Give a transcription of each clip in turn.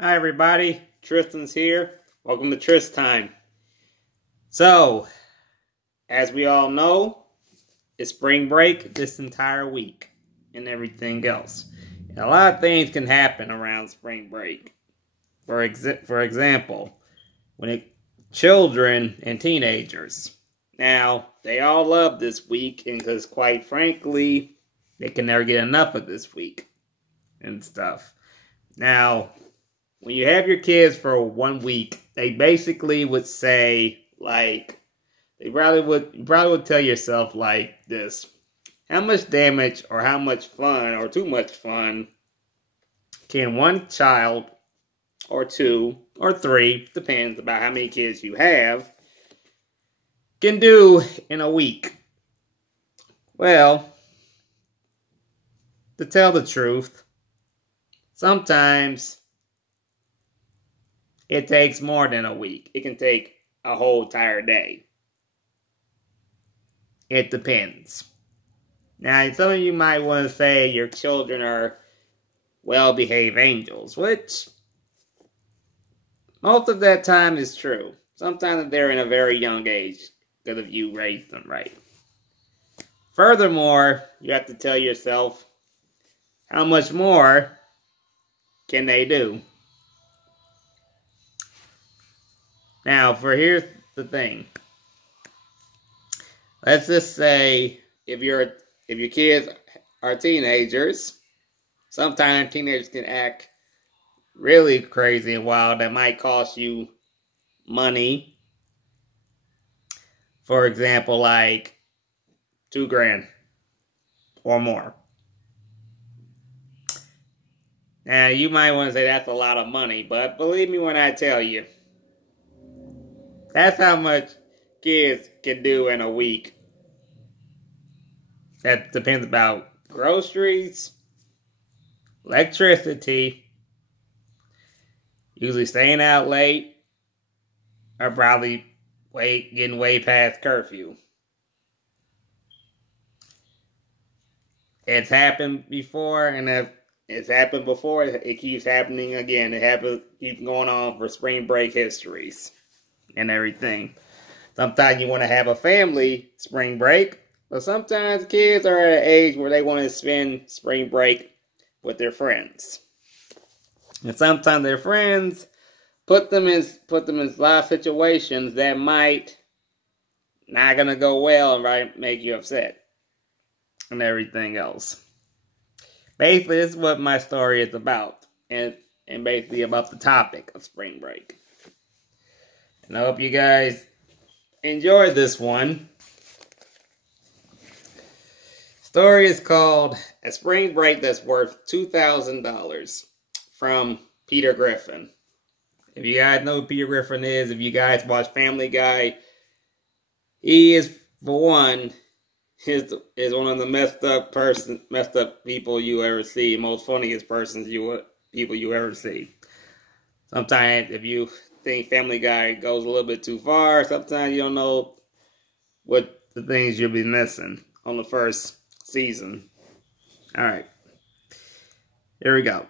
Hi everybody, Tristan's here. Welcome to Trist Time. So, as we all know, it's spring break this entire week and everything else. And a lot of things can happen around spring break. For example, children and teenagers. Now, they all love this week, and because quite frankly, they can never get enough of this week and stuff. Now, when you have your kids for 1 week, they basically would say, like, you probably would tell yourself like this: how much damage or how much fun or too much fun can one child or two or three, depends about how many kids you have, can do in a week? Well, to tell the truth, sometimes it takes more than a week. It can take a whole entire day. It depends. Now, some of you might want to say your children are well-behaved angels, which most of that time is true. Sometimes they're in a very young age because if you raised them right. Furthermore, you have to tell yourself, how much more can they do? Now, here's the thing. Let's just say if your kids are teenagers, sometimes teenagers can act really crazy and wild that might cost you money. For example, like $2,000 or more. Now, you might want to say that's a lot of money, but believe me when I tell you, that's how much kids can do in a week. That depends about groceries, electricity, usually staying out late, or probably getting way past curfew. It's happened before, and if it's happened before, it keeps happening again. Keeps going on for spring break histories and everything. Sometimes you want to have a family spring break, but sometimes kids are at an age where they want to spend spring break with their friends. And sometimes their friends put them in a lot of situations that might not gonna go well and might make you upset and everything else. Basically, this is what my story is about, and basically about the topic of spring break. And I hope you guys enjoyed this one. Story is called A Spring Break That's Worth $2,000 from Peter Griffin. If you guys know who Peter Griffin is, if you guys watch Family Guy, he is, for one, is one of the messed up people you ever see, most funniest people you ever see. Sometimes if you think Family Guy goes a little bit too far, sometimes you don't know what the things you'll be missing on the first season. Alright. Here we go.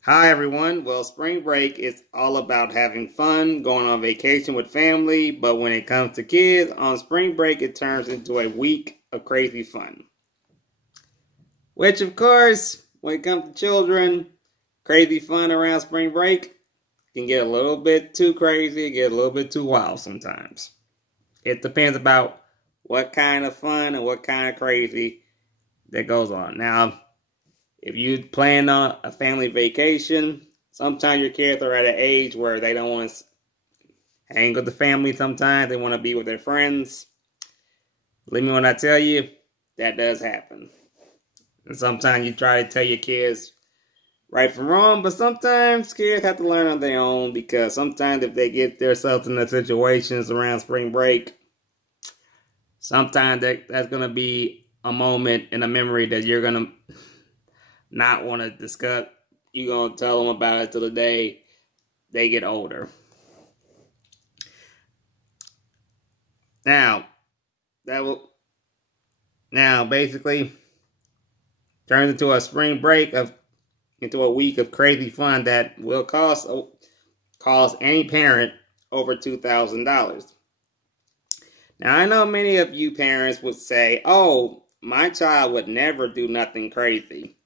Hi everyone. Well, spring break is all about having fun, going on vacation with family, but when it comes to kids, on spring break it turns into a week of crazy fun. Which, of course, when it comes to children, crazy fun around spring break can get a little bit too crazy, get a little bit too wild sometimes. It depends about what kind of fun and what kind of crazy that goes on. Now, if you plan on a family vacation, sometimes your kids are at an age where they don't want to hang with the family sometimes. They want to be with their friends. Believe me when I tell you, that does happen. And sometimes you try to tell your kids right from wrong, but sometimes kids have to learn on their own, because sometimes if they get themselves in the situations around spring break, sometimes that's going to be a moment and a memory that you're going to not want to discuss. You're going to tell them about it till the day they get older. Now, basically turns into a spring break of into a week of crazy fun that will cost any parent over $2,000. Now, I know many of you parents would say, oh, my child would never do nothing crazy.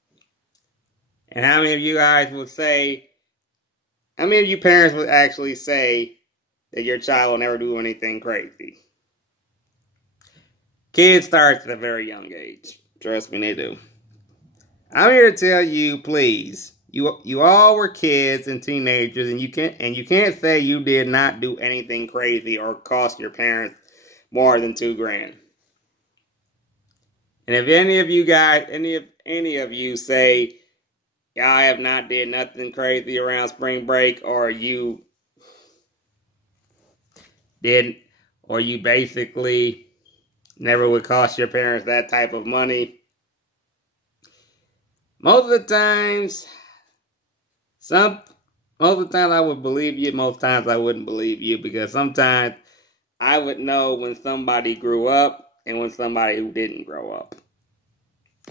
And how many of you guys would say, how many of you parents would actually say that your child will never do anything crazy? Kids start at a very young age. Trust me, they do. I'm here to tell you, please, you all were kids and teenagers, and you can't say you did not do anything crazy or cost your parents more than $2,000. And if any of you guys, any of you say, yeah, I have not did nothing crazy around spring break, or you didn't, or you basically never would cost your parents that type of money, most of the times I would believe you, most times I wouldn't believe you, because sometimes I would know when somebody grew up and when somebody who didn't grow up.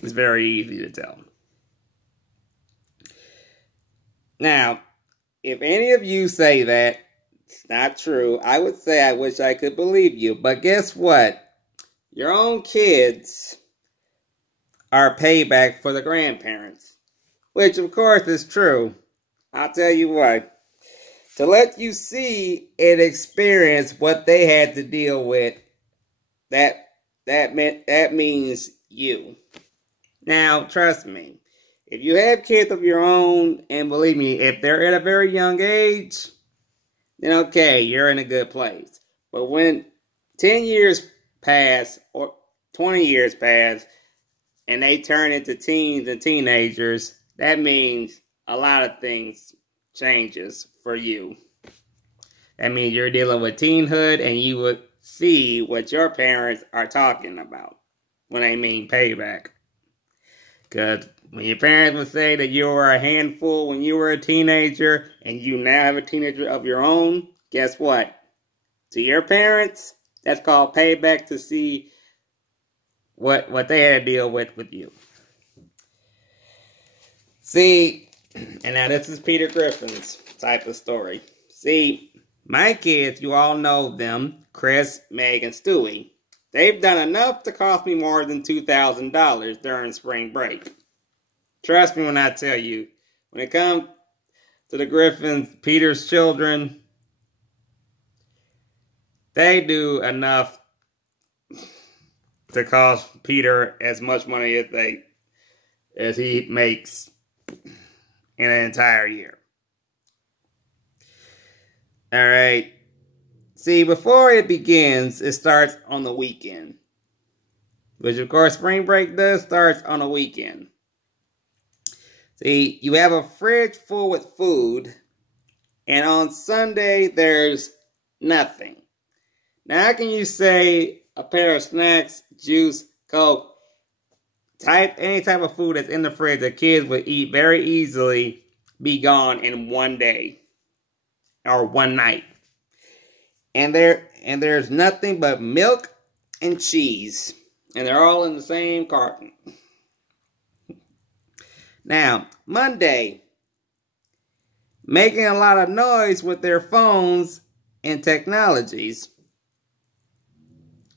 It's very easy to tell. Now, if any of you say that it's not true, I would say I wish I could believe you. But guess what? Your own kids are payback for the grandparents, which of course is true. I'll tell you what. To let you see and experience what they had to deal with, that means you. Now, trust me, if you have kids of your own, and believe me, if they're at a very young age, then okay, you're in a good place. But when 10 years pass or 20 years pass and they turn into teens and teenagers, that means a lot of things changes for you. That means you're dealing with teenhood, and you would see what your parents are talking about when they mean payback. Because when your parents would say that you were a handful when you were a teenager, and you now have a teenager of your own, guess what? To your parents, that's called payback, to see what they had to deal with you. See, and now this is Peter Griffin's type of story. See, my kids, you all know them, Chris, Meg, and Stewie. They've done enough to cost me more than $2,000 during spring break. Trust me when I tell you, when it comes to the Griffins, Peter's children, they do enough to cost Peter as much money as he makes in an entire year. Alright. See, before it begins, it starts on the weekend. Which, of course, spring break does start on a weekend. See, you have a fridge full with food, and on Sunday, there's nothing. Now, how can you say a pair of snacks, juice, Coke, any type of food that's in the fridge that kids would eat very easily be gone in one day or one night? And there's nothing but milk and cheese, and they're all in the same carton. Now, Monday, making a lot of noise with their phones and technologies.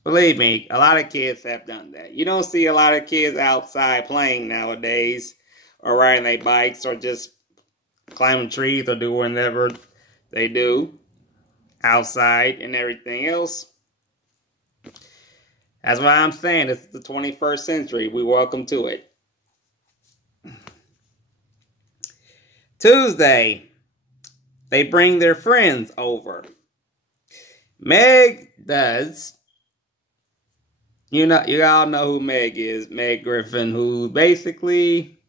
Believe me, a lot of kids have done that. You don't see a lot of kids outside playing nowadays, or riding their bikes, or just climbing trees, or doing whatever they do outside and everything else. That's why I'm saying it's the 21st century. We welcome to it. Tuesday, they bring their friends over. Meg does. You all know who Meg is. Meg Griffin, who basically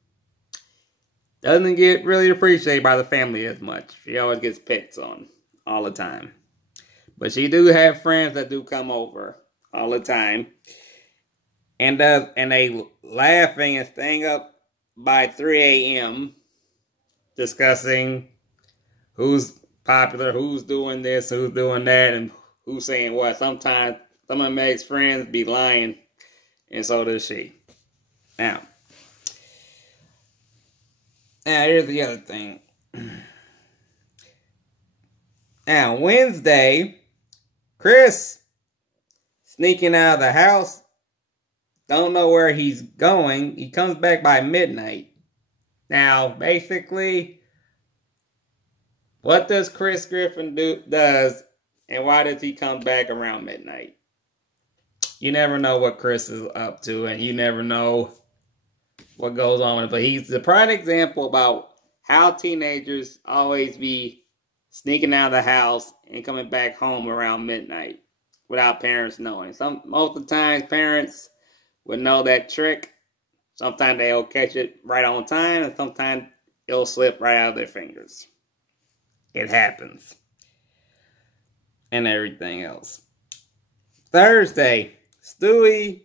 doesn't get really appreciated by the family as much. She always gets picked on all the time. But she do have friends that do come over all the time. And they laughing and staying up by 3 a.m. discussing who's popular, who's doing this, who's doing that, and who's saying what. Sometimes some of Meg's friends be lying, and so does she. Now, Now, here's the other thing. Now, Wednesday, Chris sneaking out of the house. Don't know where he's going. He comes back by midnight. Now, basically, what does Chris Griffin does, and why does he come back around midnight? You never know what Chris is up to, and you never know what goes on with it. But he's the prime example about how teenagers always be sneaking out of the house and coming back home around midnight without parents knowing. Most of the time, parents would know that trick. Sometimes they'll catch it right on time, and sometimes it'll slip right out of their fingers. It happens. And everything else. Thursday, Stewie,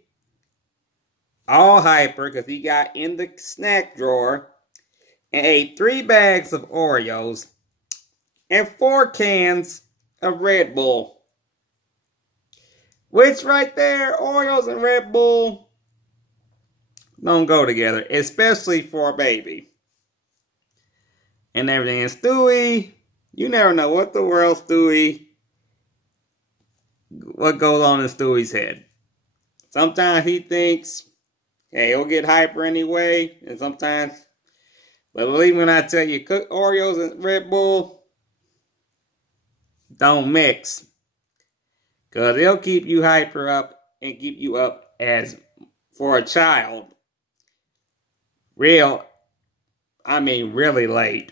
all hyper because he got in the snack drawer and ate 3 bags of Oreos and 4 cans of Red Bull. Which right there, Oreos and Red Bull don't go together, especially for a baby. And everything. And Stewie, you never know what the world what goes on in Stewie's head. Sometimes he thinks, hey, he'll get hyper anyway. And sometimes, but believe me when I tell you, cook Oreos and Red Bull don't mix. Because they'll keep you hyper up and keep you up as, for a child, really late.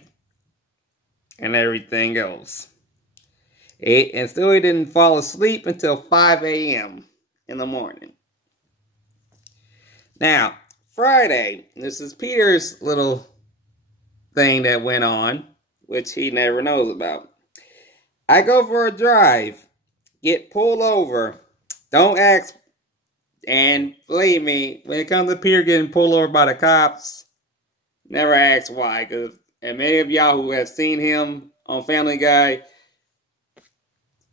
And everything else. And still he didn't fall asleep until 5 a.m. in the morning. Now, Friday, this is Peter's little thing that went on, which he never knows about. I go for a drive, get pulled over, don't ask, and believe me, when it comes to Peter getting pulled over by the cops, never ask why, and many of y'all who have seen him on Family Guy,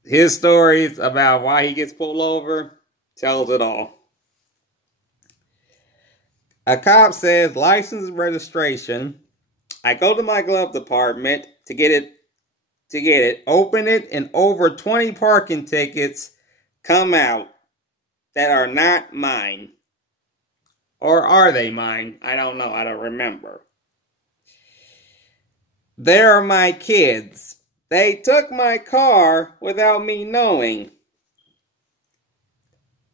his stories about why he gets pulled over tells it all. A cop says license and registration. I go to my glove department to get it, open it, and over 20 parking tickets come out that are not mine. Or are they mine? I don't know. I don't remember. They are my kids. They took my car without me knowing.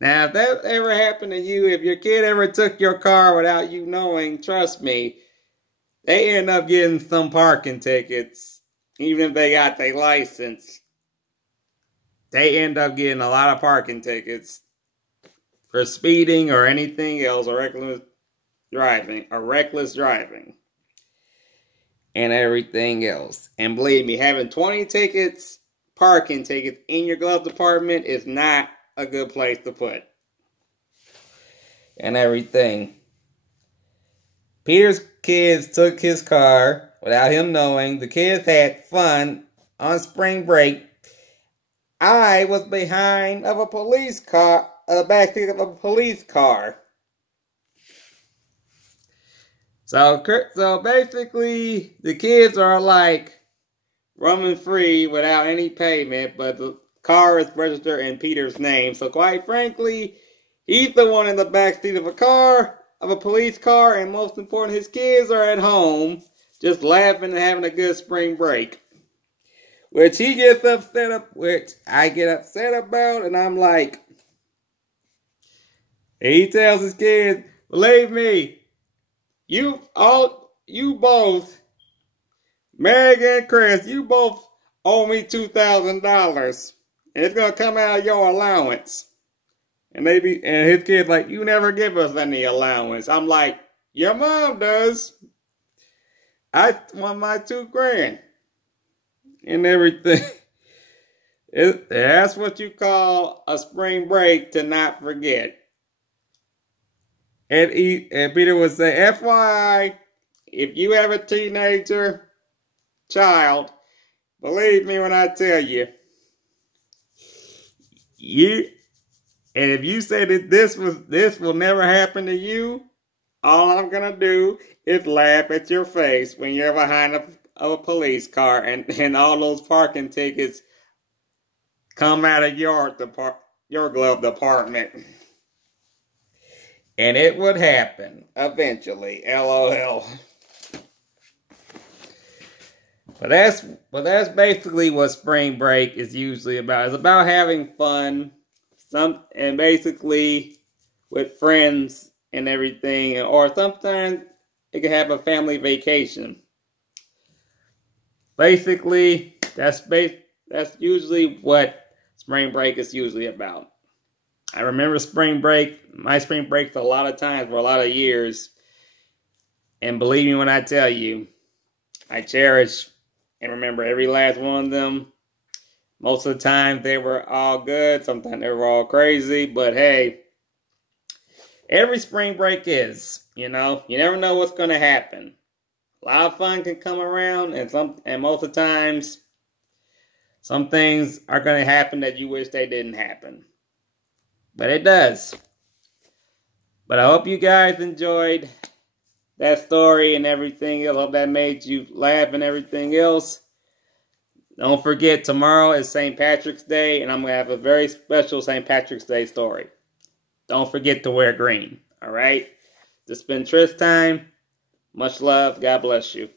Now, if that ever happened to you, if your kid ever took your car without you knowing, trust me, they end up getting some parking tickets. Even if they got their license, they end up getting a lot of parking tickets for speeding or anything else, or reckless driving. And everything else. And believe me, having 20 tickets, parking tickets, in your glove department is not a good place to put. And everything. Peter's kids took his car without him knowing. The kids had fun on spring break. I was behind of a police car, the backseat of a police car. So basically, the kids are like roaming free without any payment, but the car is registered in Peter's name. So quite frankly, he's the one in the backseat of a police car, and most important, his kids are at home just laughing and having a good spring break. Which he gets upset about, which I get upset about, and I'm like, he tells his kids, believe me, you both, Meg and Chris, you both owe me $2,000. And it's gonna come out of your allowance. And his kid's like, you never give us any allowance. I'm like, your mom does. I want my $2,000 and everything. That's what you call a spring break to not forget. And Peter would say, FYI, if you have a teenager child, believe me when I tell you, and if you say that this will never happen to you, All I'm gonna do is laugh at your face when you're behind a police car and all those parking tickets come out of your glove department. And it would happen eventually. LOL. But that's basically what spring break is usually about. It's about having fun, and basically with friends and everything, or sometimes it can have a family vacation. Basically, that's usually what spring break is usually about. I remember my spring breaks a lot of times for a lot of years, and believe me when I tell you, I cherish and remember every last one of them. Most of the time they were all good. Sometimes they were all crazy. But hey, every spring break is, you never know what's going to happen. A lot of fun can come around, and most of the times, some things are going to happen that you wish they didn't happen. But it does. But I hope you guys enjoyed that story and everything else. I hope that made you laugh and everything else. Don't forget, tomorrow is St. Patrick's Day, and I'm going to have a very special St. Patrick's Day story. Don't forget to wear green, all right? This has been Tristan. Much love. God bless you.